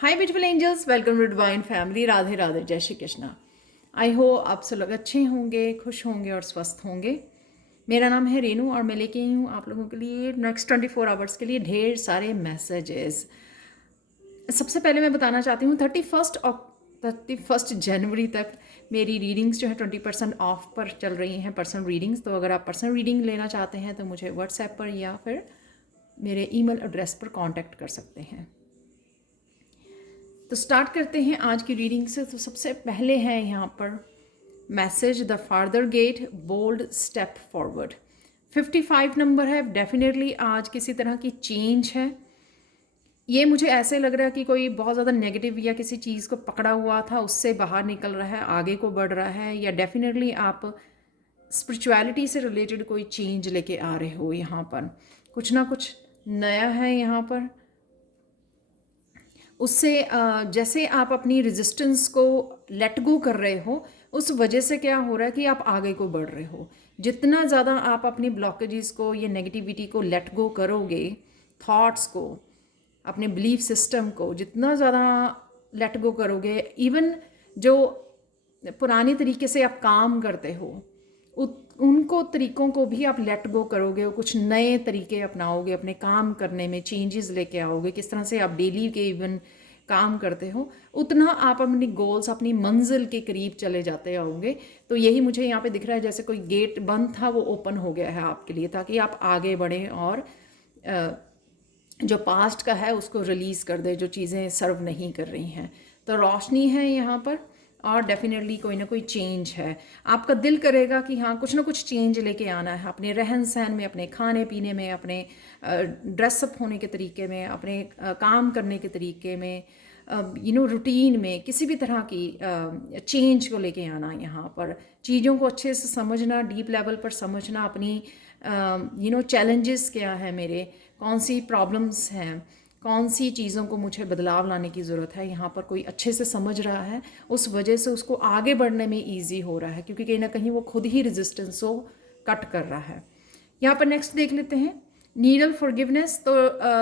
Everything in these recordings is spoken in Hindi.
Hi beautiful angels, welcome to divine family. Radhe Radhe, जय श्री कृष्णा। आई हो आप सब लोग अच्छे होंगे, खुश होंगे और स्वस्थ होंगे। मेरा नाम है रेनू और मैं लेके आई हूँ आप लोगों के लिए नेक्स्ट 24 आवर्स के लिए ढेर सारे मैसेजेस। सबसे पहले मैं बताना चाहती हूँ 31 जनवरी तक मेरी रीडिंग्स जो है 20% ऑफ पर चल रही हैं, पर्सनल रीडिंग्स। तो अगर आप पर्सनल रीडिंग लेना चाहते हैं तो मुझे व्हाट्सएप पर या फिर मेरे ईमेल एड्रेस पर कांटेक्ट कर सकते हैं। तो स्टार्ट करते हैं आज की रीडिंग से। तो सबसे पहले है यहाँ पर message, the farther get, bold step forward. 55 number है। डेफिनेटली आज किसी तरह की चेंज है। ये मुझे ऐसे लग रहा है कि कोई बहुत ज़्यादा नेगेटिव या किसी चीज़ को पकड़ा हुआ था, उससे बाहर निकल रहा है, आगे को बढ़ रहा है, या डेफिनेटली आप स्पिरिचुअलिटी से रिलेटेड कोई चेंज लेके आ रहे हो। यहाँ पर कुछ ना कुछ नया है। यहाँ पर उससे जैसे आप अपनी रेजिस्टेंस को लेट गो कर रहे हो, उस वजह से क्या हो रहा है कि आप आगे को बढ़ रहे हो। जितना ज़्यादा आप अपनी ब्लॉकेजेस को या नेगेटिविटी को लेट गो करोगे, थॉट्स को, अपने बिलीफ सिस्टम को जितना ज़्यादा लेट गो करोगे, इवन जो पुराने तरीके से आप काम करते हो उनको तरीकों को भी आप लेट गो करोगे, कुछ नए तरीके अपनाओगे, अपने काम करने में चेंजेस लेके आओगे। किस तरह से आप डेली के इवन काम करते हो, उतना आप अपनी गोल्स, अपनी मंजिल के करीब चले जाते आओगे। तो यही मुझे यहाँ पे दिख रहा है, जैसे कोई गेट बंद था वो ओपन हो गया है आपके लिए, ताकि आप आगे बढ़ें और जो पास्ट का है उसको रिलीज़ कर दे, जो चीज़ें सर्व नहीं कर रही हैं। तो रोशनी है यहाँ पर और डेफिनेटली कोई ना कोई चेंज है। आपका दिल करेगा कि हाँ, कुछ ना कुछ चेंज लेके आना है अपने रहन सहन में, अपने खाने पीने में, अपने ड्रेसअप होने के तरीके में, अपने काम करने के तरीके में, रूटीन में, किसी भी तरह की चेंज को लेके आना। यहाँ पर चीज़ों को अच्छे से समझना, डीप लेवल पर समझना, अपनी चैलेंजेस क्या है मेरे, कौन सी प्रॉब्लम्स हैं, कौन सी चीज़ों को मुझे बदलाव लाने की ज़रूरत है। यहाँ पर कोई अच्छे से समझ रहा है, उस वजह से उसको आगे बढ़ने में ईजी हो रहा है, क्योंकि कहीं ना कहीं वो खुद ही रेजिस्टेंस को कट कर रहा है। यहाँ पर नेक्स्ट देख लेते हैं, नीडल फॉरगिवनेस। तो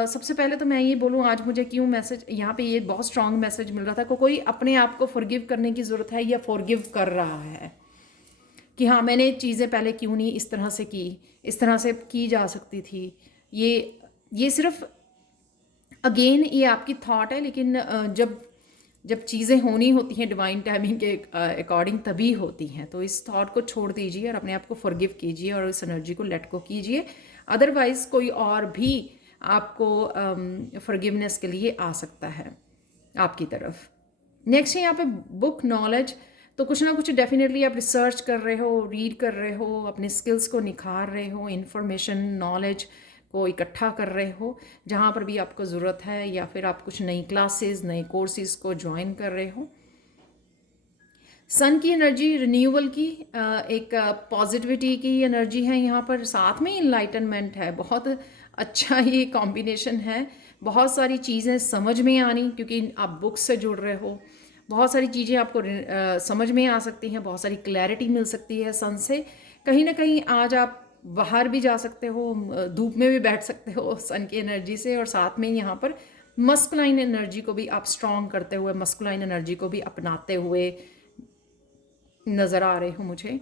सबसे पहले तो मैं ये बोलूँ, आज मुझे क्यों मैसेज यहाँ पे ये बहुत स्ट्रांग मैसेज मिल रहा था, कोई अपने आप को फॉरगिव करने की ज़रूरत है या फॉरगिव कर रहा है कि हाँ, मैंने चीज़ें पहले क्यों नहीं इस तरह से की, इस तरह से की जा सकती थी। ये सिर्फ अगेन ये आपकी थॉट है, लेकिन जब चीज़ें होनी होती हैं डिवाइन टाइमिंग के अकॉर्डिंग तभी होती हैं। तो इस थॉट को छोड़ दीजिए और अपने आप को फॉरगिव कीजिए और इस एनर्जी को लेट को कीजिए। अदरवाइज़ कोई और भी आपको फॉरगिवनेस के लिए आ सकता है आपकी तरफ। नेक्स्ट है यहाँ पे बुक नॉलेज। तो कुछ ना कुछ डेफिनेटली आप रिसर्च कर रहे हो, रीड कर रहे हो, अपने स्किल्स को निखार रहे हो, इन्फॉर्मेशन, नॉलेज को इकट्ठा कर रहे हो जहाँ पर भी आपको ज़रूरत है, या फिर आप कुछ नई क्लासेस, नए कोर्सेज को ज्वाइन कर रहे हो। सन की एनर्जी, रिन्यूअल की, एक पॉजिटिविटी की एनर्जी है यहाँ पर, साथ में इनलाइटनमेंट है। बहुत अच्छा ये कॉम्बिनेशन है। बहुत सारी चीज़ें समझ में आनी, क्योंकि आप बुक्स से जुड़ रहे हो, बहुत सारी चीज़ें आपको समझ में आ सकती हैं, बहुत सारी क्लैरिटी मिल सकती है सन से। कहीं ना कहीं आज आप बाहर भी जा सकते हो, धूप में भी बैठ सकते हो सन की एनर्जी से, और साथ में यहाँ पर मस्कुलाइन एनर्जी को भी आप स्ट्रॉन्ग करते हुए, मस्कुलाइन एनर्जी को भी अपनाते हुए नज़र आ रहे हो मुझे।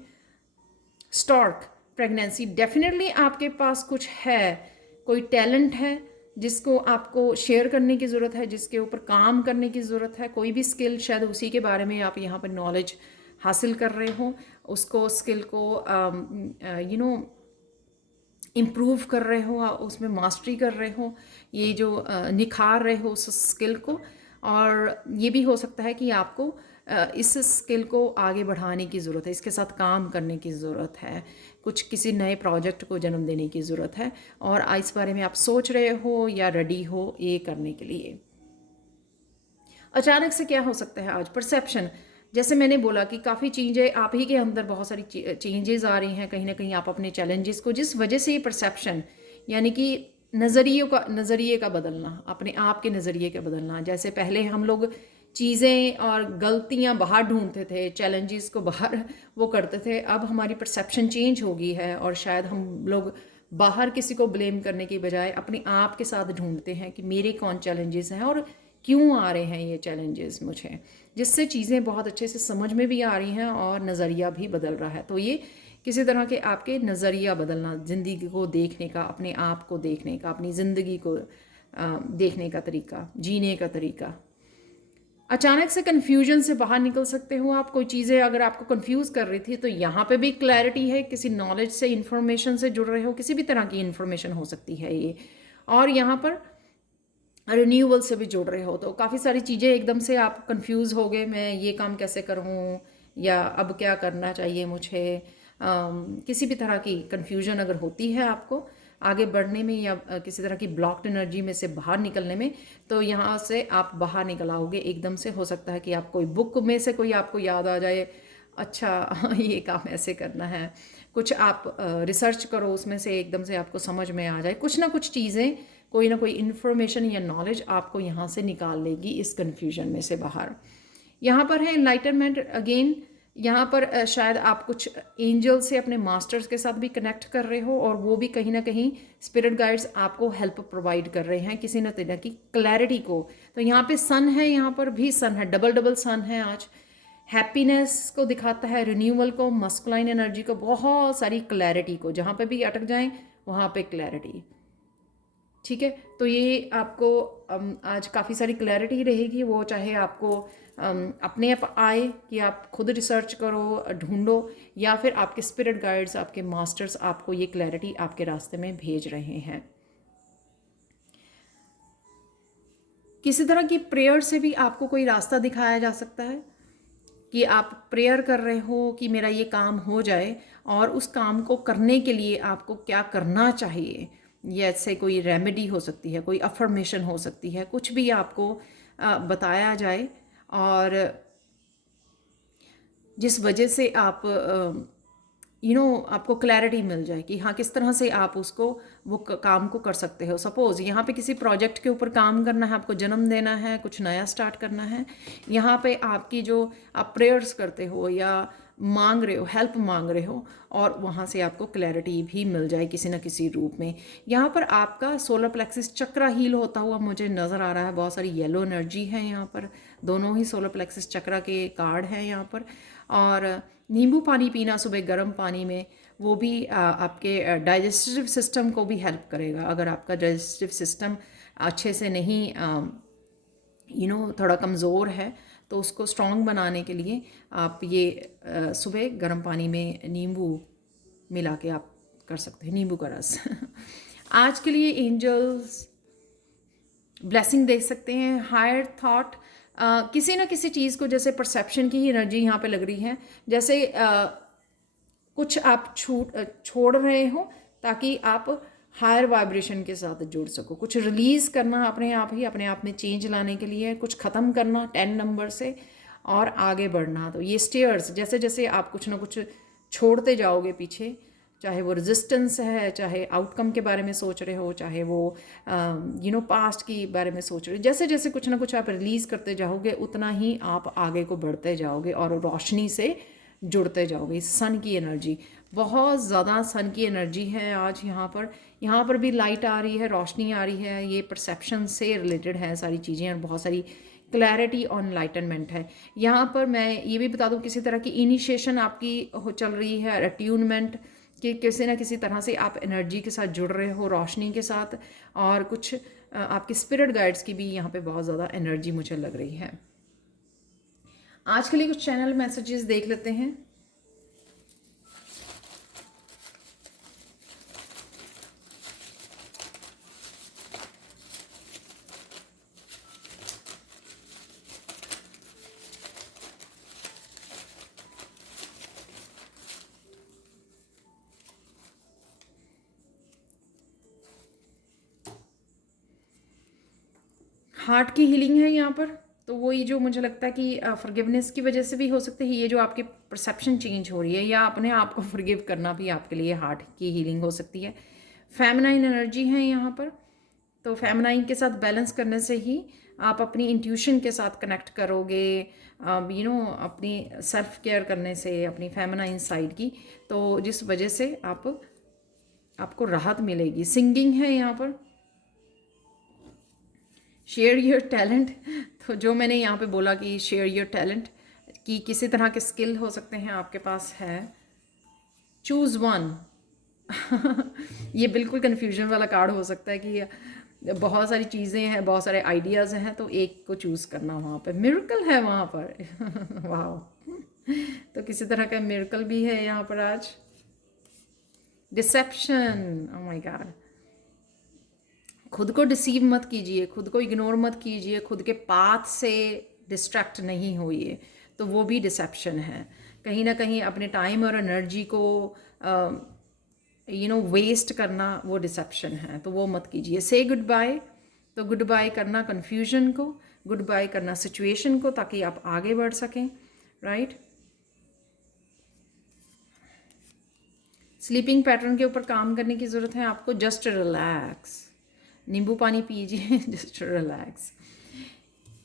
स्टॉर्क, प्रेगनेंसी, डेफिनेटली आपके पास कुछ है, कोई टैलेंट है जिसको आपको शेयर करने की ज़रूरत है, जिसके ऊपर काम करने की ज़रूरत है। कोई भी स्किल, शायद उसी के बारे में आप यहाँ पर नॉलेज हासिल कर रहे हो, उसको स्किल को इम्प्रूव कर रहे हो, उसमें मास्टरी कर रहे हो, ये जो निखार रहे हो उस स्किल को। और ये भी हो सकता है कि आपको इस स्किल को आगे बढ़ाने की ज़रूरत है, इसके साथ काम करने की ज़रूरत है, कुछ किसी नए प्रोजेक्ट को जन्म देने की ज़रूरत है, और इस बारे में आप सोच रहे हो या रेडी हो ये करने के लिए। अचानक से क्या हो सकता है आज, परसेप्शन। जैसे मैंने बोला कि काफ़ी चीज़ें आप ही के अंदर, बहुत सारी चेंजेस आ रही हैं, कहीं ना कहीं आप अपने चैलेंजेस को, जिस वजह से ये परसेप्शन, यानी कि नज़रिए का बदलना, अपने आप के नज़रिए का बदलना। जैसे पहले हम लोग चीज़ें और गलतियाँ बाहर ढूंढते थे, चैलेंजेस को बाहर वो करते थे, अब हमारी परसेप्शन चेंज हो गई है, और शायद हम लोग बाहर किसी को ब्लेम करने की बजाय अपने आप के साथ ढूंढते हैं कि मेरे कौन चैलेंजेस हैं और क्यों आ रहे हैं ये चैलेंजेस मुझे, जिससे चीज़ें बहुत अच्छे से समझ में भी आ रही हैं और नज़रिया भी बदल रहा है। तो ये किसी तरह के आपके नज़रिया बदलना, ज़िंदगी को देखने का, अपने आप को देखने का, अपनी ज़िंदगी को देखने का तरीका, जीने का तरीका। अचानक से कन्फ्यूजन से बाहर निकल सकते हो आप। कोई चीज़ें अगर आपको कन्फ्यूज़ कर रही थी तो यहाँ पे भी क्लैरिटी है, किसी नॉलेज से, इन्फॉर्मेशन से जुड़ रहे हो, किसी भी तरह की इन्फॉर्मेशन हो सकती है ये। और यहाँ पर रिन्यूअल से भी जुड़ रहे हो, तो काफ़ी सारी चीज़ें एकदम से आप कंफ्यूज हो गए, मैं ये काम कैसे करूँ या अब क्या करना चाहिए मुझे। किसी भी तरह की कन्फ्यूजन अगर होती है आपको आगे बढ़ने में या किसी तरह की ब्लॉक्ड एनर्जी में से बाहर निकलने में, तो यहाँ से आप बाहर निकल आओगे एकदम से। हो सकता है कि आप कोई बुक में से कोई आपको याद आ जाए, अच्छा ये काम ऐसे करना है, कुछ आप रिसर्च करो, उसमें से एकदम से आपको समझ में आ जाए कुछ ना कुछ चीज़ें, कोई ना कोई इन्फॉर्मेशन या नॉलेज आपको यहाँ से निकाल लेगी इस कन्फ्यूजन में से बाहर। यहाँ पर है एनलाइटनमेंट अगेन। यहाँ पर शायद आप कुछ एंजल से, अपने मास्टर्स के साथ भी कनेक्ट कर रहे हो, और वो भी कहीं ना कहीं स्पिरिट गाइड्स आपको हेल्प प्रोवाइड कर रहे हैं किसी न तरह की क्लैरिटी को। तो यहाँ पे सन है, यहाँ पर भी सन है, डबल डबल सन है आज। हैप्पीनेस को दिखाता है, रिन्यूअल को, मस्कुलाइन एनर्जी को, बहुत सारी क्लैरिटी को, जहाँ पे भी अटक जाएं वहाँ पे क्लैरिटी। ठीक है, तो ये आपको आज काफ़ी सारी क्लैरिटी रहेगी, वो चाहे आपको अपने आप आए कि आप खुद रिसर्च करो, ढूंढो, या फिर आपके स्पिरिट गाइड्स, आपके मास्टर्स आपको ये क्लैरिटी आपके रास्ते में भेज रहे हैं। किसी तरह की प्रेयर से भी आपको कोई रास्ता दिखाया जा सकता है कि आप प्रेयर कर रहे हो कि मेरा ये काम हो जाए, और उस काम को करने के लिए आपको क्या करना चाहिए। जैसे कोई रेमेडी हो सकती है, कोई अफर्मेशन हो सकती है, कुछ भी आपको बताया जाए, और जिस वजह से आप आपको क्लैरिटी मिल जाए कि हाँ किस तरह से आप उसको, वो काम को कर सकते हो। सपोज़ यहाँ पे किसी प्रोजेक्ट के ऊपर काम करना है, आपको जन्म देना है, कुछ नया स्टार्ट करना है, यहाँ पे आपकी जो आप प्रेयर्स करते हो या मांग रहे हो, हेल्प मांग रहे हो, और वहाँ से आपको क्लैरिटी भी मिल जाए किसी न किसी रूप में। यहाँ पर आपका सोलर प्लेक्सिस चक्रा हील होता हुआ मुझे नज़र आ रहा है। बहुत सारी येलो एनर्जी है यहाँ पर, दोनों ही सोलर प्लेक्सिस चक्रा के कार्ड हैं यहाँ पर। और नींबू पानी पीना सुबह गर्म पानी में, वो भी आपके डाइजेस्टिव सिस्टम को भी हेल्प करेगा। अगर आपका डाइजेस्टिव सिस्टम अच्छे से नहीं थोड़ा कमज़ोर है, तो उसको स्ट्रॉन्ग बनाने के लिए आप ये सुबह गर्म पानी में नींबू मिला के आप कर सकते हैं, नींबू का रस। आज के लिए एंजल्स ब्लेसिंग दे सकते हैं। हायर थॉट, किसी ना किसी चीज़ को, जैसे परसेप्शन की ही एनर्जी यहाँ पे लग रही है, जैसे कुछ आप छोड़ रहे हो ताकि आप हायर वाइब्रेशन के साथ जुड़ सको, कुछ रिलीज़ करना अपने आप ही, अपने आप में चेंज लाने के लिए, कुछ ख़त्म करना 10 नंबर से और आगे बढ़ना। तो ये स्टेयर्स, जैसे जैसे आप कुछ ना कुछ छोड़ते जाओगे पीछे, चाहे वो रेजिस्टेंस है, चाहे आउटकम के बारे में सोच रहे हो, चाहे वो पास्ट के बारे में सोच रहे हो, जैसे जैसे कुछ ना कुछ आप रिलीज़ करते जाओगे, उतना ही आप आगे को बढ़ते जाओगे और रोशनी से जुड़ते जाओगे। सन की एनर्जी, बहुत ज़्यादा सन की एनर्जी है आज यहाँ पर भी लाइट आ रही है, रोशनी आ रही है। ये परसेप्शन से रिलेटेड है सारी चीज़ें, और बहुत सारी क्लैरिटी और एनलाइटनमेंट है। यहाँ पर मैं ये भी बता दूँ, किसी तरह की इनिशिएशन आपकी चल रही है, अट्यूनमेंट, कि किसी ना किसी तरह से आप एनर्जी के साथ जुड़ रहे हो, रोशनी के साथ, और कुछ आपके स्पिरिट गाइड्स की भी यहाँ पे बहुत ज़्यादा एनर्जी मुझे लग रही है। आज के लिए कुछ चैनल मैसेजेस देख लेते हैं। हार्ट की हीलिंग है यहाँ पर, तो वही जो मुझे लगता है कि फॉरगिवनेस की वजह से भी हो सकता है, ये जो आपकी परसेप्शन चेंज हो रही है, या अपने आप को फॉरगिव करना भी आपके लिए हार्ट की हीलिंग हो सकती है। फेमिनाइन एनर्जी है यहाँ पर, तो फेमिनाइन के साथ बैलेंस करने से ही आप अपनी इंट्यूशन के साथ कनेक्ट करोगे, अपनी सेल्फ केयर करने से, अपनी फेमिनाइन साइड की, तो जिस वजह से आपको राहत मिलेगी। सिंगिंग है यहाँ पर, शेयर योर टैलेंट, तो जो मैंने यहाँ पे बोला कि शेयर योर टैलेंट, कि किसी तरह के स्किल हो सकते हैं आपके पास है, चूज़ वन। ये बिल्कुल कन्फ्यूजन वाला कार्ड हो सकता है कि बहुत सारी चीज़ें हैं, बहुत सारे आइडियाज़ हैं, तो एक को चूज़ करना, वहाँ पर मिरेकल है वहाँ पर। वाह, तो किसी तरह का मिरेकल भी है यहाँ पर आज। डिसेप्शन, ओह माय गॉड, खुद को डिसीव मत कीजिए, खुद को इग्नोर मत कीजिए, खुद के पाथ से डिस्ट्रैक्ट नहीं होइए, तो वो भी डिसेप्शन है। कहीं ना कहीं अपने टाइम और एनर्जी को वेस्ट करना, वो डिसेप्शन है, तो वो मत कीजिए। से गुड बाय, तो गुड बाय करना कन्फ्यूजन को, गुड बाय करना सिचुएशन को, ताकि आप आगे बढ़ सकें, राइट। स्लीपिंग पैटर्न के ऊपर काम करने की ज़रूरत है आपको। जस्ट रिलैक्स, नींबू पानी पीजिए, जस्ट रिलैक्स।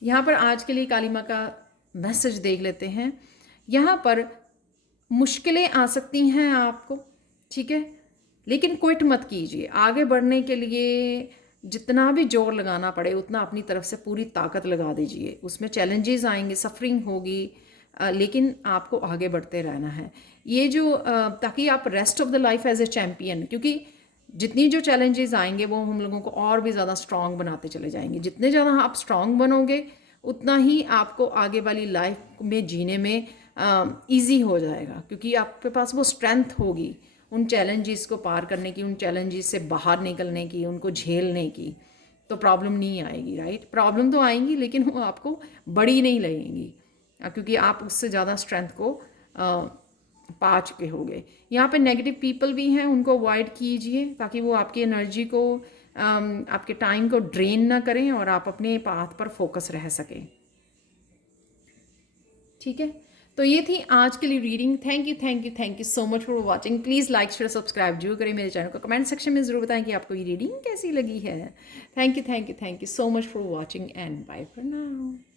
यहाँ पर आज के लिए काली माँ का मैसेज देख लेते हैं। यहाँ पर मुश्किलें आ सकती हैं आपको, ठीक है, लेकिन क्विट मत कीजिए। आगे बढ़ने के लिए जितना भी जोर लगाना पड़े उतना अपनी तरफ से पूरी ताकत लगा दीजिए। उसमें चैलेंजेस आएंगे, सफरिंग होगी, लेकिन आपको आगे बढ़ते रहना है। ये जो ताकि आप rest of the life as a champion, क्योंकि जितनी जो चैलेंजेस आएंगे वो हम लोगों को और भी ज़्यादा स्ट्रॉन्ग बनाते चले जाएंगे। जितने ज़्यादा आप स्ट्रॉन्ग बनोगे उतना ही आपको आगे वाली लाइफ में जीने में ईजी हो जाएगा, क्योंकि आपके पास वो स्ट्रेंथ होगी उन चैलेंजेस को पार करने की, उन चैलेंजेस से बाहर निकलने की, उनको झेलने की। तो प्रॉब्लम नहीं आएगी, राइट। प्रॉब्लम तो आएंगी लेकिन वो आपको बड़ी नहीं लगेंगी, क्योंकि आप उससे ज़्यादा स्ट्रेंथ को पा चुके होंगे। यहाँ पे नेगेटिव पीपल भी हैं, उनको अवॉइड कीजिए ताकि वो आपकी एनर्जी को, आपके टाइम को ड्रेन ना करें और आप अपने पाथ पर फोकस रह सकें, ठीक है। तो ये थी आज के लिए reading. Thank you so much for watching. Please like share subscribe जरूर करें मेरे चैनल को। कमेंट सेक्शन में ज़रूर बताएं कि आपको ये रीडिंग कैसी लगी है। Thank you so much for watching and bye for now.